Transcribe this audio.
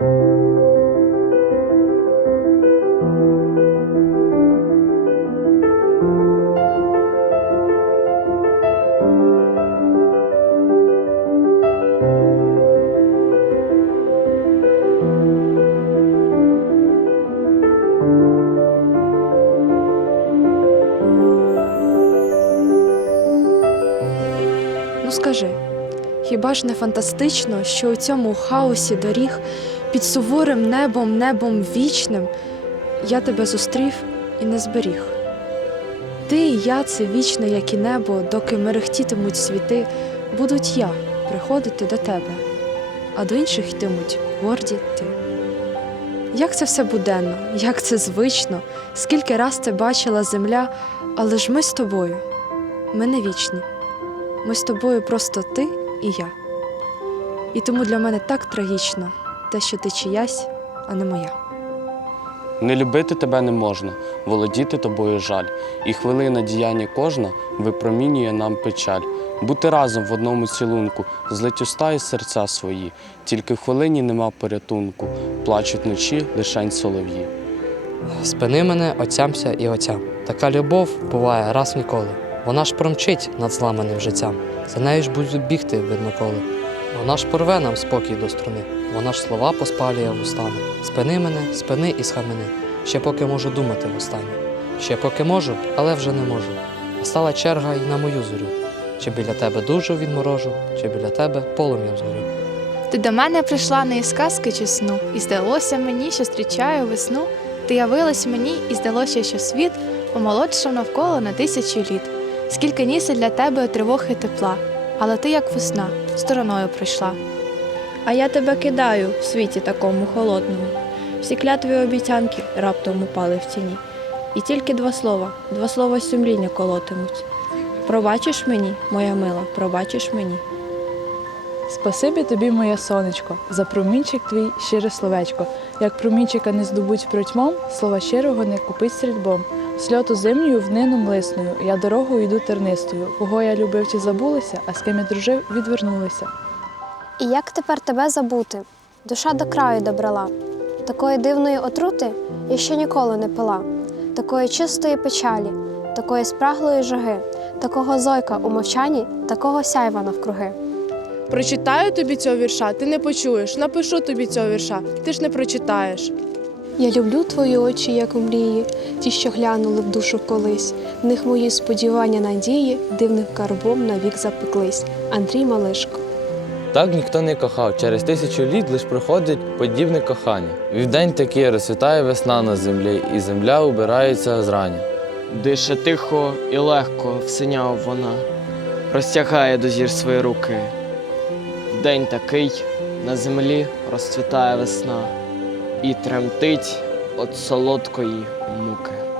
Ну скажи, хіба ж не фантастично, що у цьому хаосі доріг під суворим небом, небом вічним я тебе зустрів і не зберіг? Ти і я це вічне, як і небо, доки мерехтітимуть світи, будуть я приходити до тебе, а до інших йтимуть горді ти. Як це все буденно, як це звично, скільки раз ти бачила земля, але ж ми з тобою, ми не вічні. Ми з тобою просто ти і я. І тому для мене так трагічно те, що ти чиясь, а не моя. Не любити тебе не можна, володіти тобою жаль, і хвилина діяння кожна випромінює нам печаль. Бути разом в одному цілунку, злить уста і серця свої, тільки в хвилині нема порятунку, плачуть ночі лишень солов'ї. Спини мене отцямся і отцям. Така любов буває раз ніколи. Вона ж промчить над зламаним життям. За нею ж будуть бігти, видно коли. Вона ж порве нам спокій до струни. Вона ж слова поспалює вустами. Спини мене, спини і схамени. Ще поки можу думати в востаннє. Ще поки можу, але вже не можу. Настала черга й на мою зорю. Чи біля тебе душу відморожу, чи біля тебе полум'ям згорю. Ти до мене прийшла не із казки чи сну, і здалося мені, що зустрічаю весну. Ти явилась мені, і здалося, що світ помолодшав навколо на тисячі літ. Скільки нісе для тебе тривог і тепла, але ти, як весна, стороною прийшла. А я тебе кидаю в світі такому холодному. Всі клятві обіцянки раптом упали в тіні. І тільки два слова, два слова сумління колотимуть. Пробачиш мені, моя мила, пробачиш мені. Спасибі тобі, моє сонечко, за промінчик твій щире словечко. Як промінчика не здобуть протьмом, слова щирого не купить стрільбом. Сльоту зимньою в нину млисною, я дорогою йду тернистою. Кого я любив, ті забулися, а з ким я дружив, відвернулися. І як тепер тебе забути? Душа до краю добрала. Такої дивної отрути я ще ніколи не пила, такої чистої печалі, такої спраглої жаги, такого зойка у мовчанні, такого сяйва навкруги. Прочитаю тобі цього вірша, ти не почуєш. Напишу тобі цього вірша, ти ж не прочитаєш. Я люблю твої очі, як у мрії, ті, що глянули в душу колись. В них мої сподівання, надії, дивним карбом навік запеклись. Андрій Малишко. Так ніхто не кохав. Через тисячу літ лиш проходить подібне кохання. В день такий розцвітає весна на землі, і земля убирається зрання. Дише тихо і легко всиняв вона, розтягає до зір свої руки. В день такий на землі розцвітає весна і тремтить від солодкої муки.